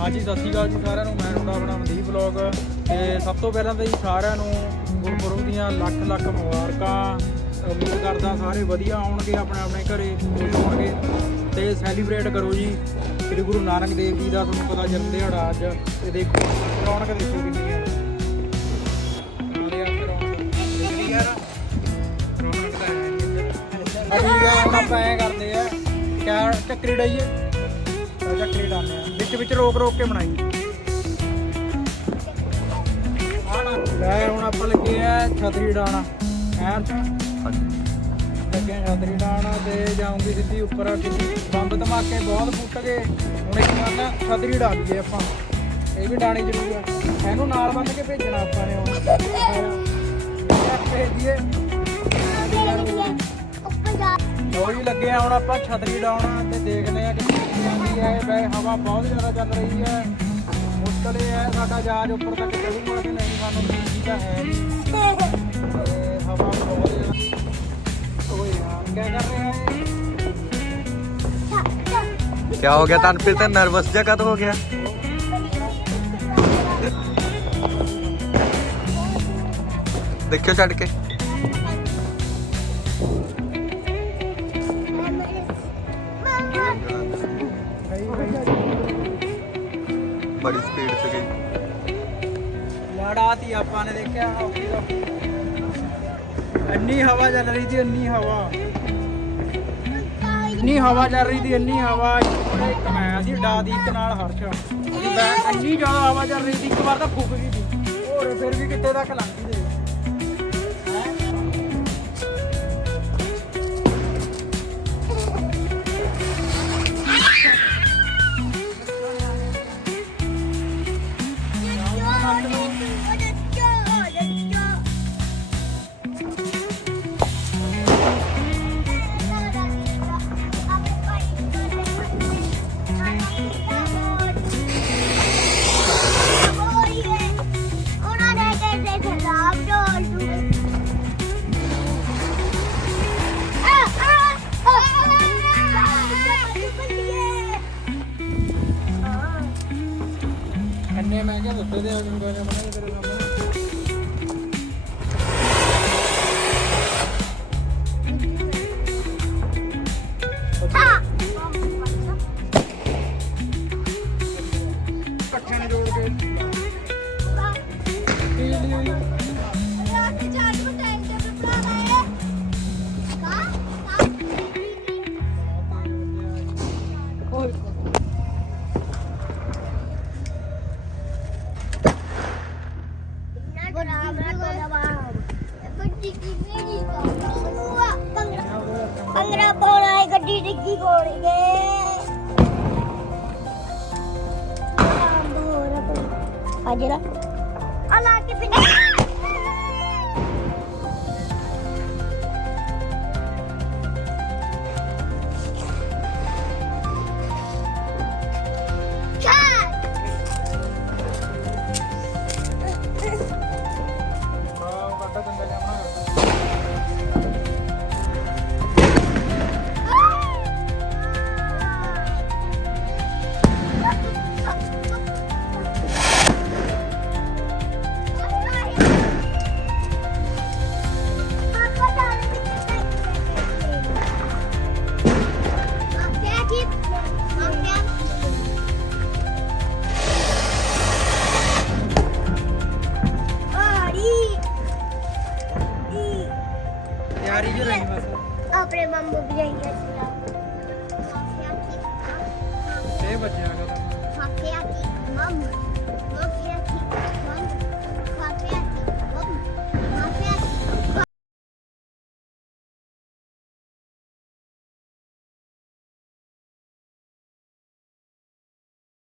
ਹਾਂਜੀ, ਸਤਿ ਸ਼੍ਰੀ ਅਕਾਲ ਜੀ ਸਾਰਿਆਂ ਨੂੰ। ਮੈਂ ਤੁਹਾਡਾ ਆਪਣਾ ਮਨਦੀਪ ਵਲੌਗ। ਤੇ ਸਭ ਤੋਂ ਪਹਿਲਾਂ ਤਾਂ ਜੀ ਸਾਰਿਆਂ ਨੂੰ ਗੁਰਪੁਰਬ ਦੀਆਂ ਲੱਖ ਲੱਖ ਮੁਬਾਰਕਾਂ। ਉਮੀਦ ਕਰਦਾ ਸਾਰੇ ਵਧੀਆ ਆਉਣਗੇ, ਆਪਣੇ ਆਪਣੇ ਘਰੇ ਖੁਸ਼ ਹੋਣਗੇ। ਤੇ ਸੈਲੀਬ੍ਰੇਟ ਕਰੋ ਜੀ। ਸ੍ਰੀ ਗੁਰੂ ਨਾਨਕ ਦੇਵ ਜੀ ਦਾ ਤੁਹਾਨੂੰ ਪਤਾ ਜਨਮ ਦਿਹਾੜਾ ਅੱਜ। ਤੇ ਦੇਖੋ, ਰੌਣਕ ਦੇਖੋ ਕਿੰਨੀ ਹੈ। ਆਪਾਂ ਐ ਕਰਦੇ ਆ ਕਿਆ ਚੱਕਰੀ ਡਾਈਏ ਤਾਂ ਚੱਕਰੀ ਡਾਉਂਦੇ ਆ। ਵਿੱਚ ਵਿੱਚ ਰੋਕ ਰੋਕ ਕੇ ਬਣਾਈ। ਲੈ ਹੁਣ ਆਪਾਂ ਲੱਗੇ ਆ ਛਤਰੀ ਡਾਣਾ ਐਨ ਲੱਗੇ ਆ ਛਤਰੀ ਡਾਣਾ ਤੇ ਜਾਉਂਗੀ ਸਿੱਧੀ ਉੱਪਰ ਬੰਬ ਧਮਾਕੇ ਬਹੁਤ ਫੁੱਟ ਗਏ। ਹੁਣ ਇੱਕ ਮੰਨ ਛਤਰੀ ਡਾ ਲਈਏ ਆਪਾਂ। ਇਹ ਵੀ ਡਾਣੀ ਜ਼ਰੂਰੀ ਆ। ਇਹਨੂੰ ਨਾਲ ਬੰਨ ਕੇ ਭੇਜਣਾ ਆਪਾਂ ਨੇ ਹੁਣ। ਇਹ ਭੇਜ ਦਈਏ ਲੋ ਜੀ ਲੱਗੇ ਆ ਹੁਣ ਆਪਾਂ ਛਤਰੀ ਡਾਉਣਾ ਤੇ ਦੇਖਦੇ ਆ ਕਿ ਜਾਂਦੀ ਹੈ ਵੈ ਹਵਾ ਬਹੁਤ ਜ਼ਿਆਦਾ ਚੱਲ ਰਹੀ ਹੈ ਮੁਸ਼ਕਲ ਇਹ ਹੈ ਸਾਡਾ ਜਹਾਜ਼ ਉੱਪਰ ਤੱਕ ਚੜੂਗਾ ਕਿ ਨਹੀਂ ਸਾਨੂੰ ਜੀ ਤਾਂ ਹੈ ਨਹੀਂ ਤੇ ਹਵਾ ਬਹੁਤ ਜ਼ਿਆਦਾ ਓਏ ਯਾਰ ਕੀ ਕਰ ਰਿਹਾ ਹੈ क्या हो गया तानप्रीत नर्वस जा कद हो गया देखियो चढ़ के बड़ी स्पीड से गई ਲੜਾਤੀ ਆਪਾਂ ਨੇ ਦੇਖਿਆ ਔਖੀ ਔਖੀ ਇੰਨੀ ਹਵਾ ਚੱਲ ਰਹੀ ਸੀ ਇੰਨੀ ਹਵਾ ਇੰਨੀ ਹਵਾ ਚੱਲ ਰਹੀ ਸੀ ਇੰਨੀ ਹਵਾ ਬੜੇ ਇੱਕ ਮੈਂ ਸੀ ਡਾ ਦੀ ਇੱਕ ਨਾਲ ਹਰਸ਼ ਉਹਦੀ ਬੈ ਇੰਨੀ ਜ਼ਿਆਦਾ ਹਵਾ ਚੱਲ ਰਹੀ ਸੀ ਇੱਕ ਵਾਰ ਤਾਂ ਫੁੱਕ ਗਈ ਸੀ ਹੋਰ ਫਿਰ ਵੀ ਕਿੱਥੇ ਤੱਕ ਲੰਘੀ ਦੇ ਇੰਨੇ ਮੈਂ ਕਿਹਾ ਦਿੱਤੇ ਦੇ ਜੂਗਾ ਜਾਂ ਮੈਂ ਤੇਰੇ ਸਾਹਮਣੇ। ਇਕੱਠੇ ਨੇ ਜੋੜ ਕੇ। ਪੀ ਲਈ ਪੰਗਰਾ ਪਾਉਣਾ ਹੈ ਗੱਡੀ ਡਿੱਗੀ ਕੋਲ ਗਏ ਆ ਜਰਾ સારી જ રહી બસ આપણે મમ્મી બી આવી ગયા છે તે બચ્યા હતા મમ્મી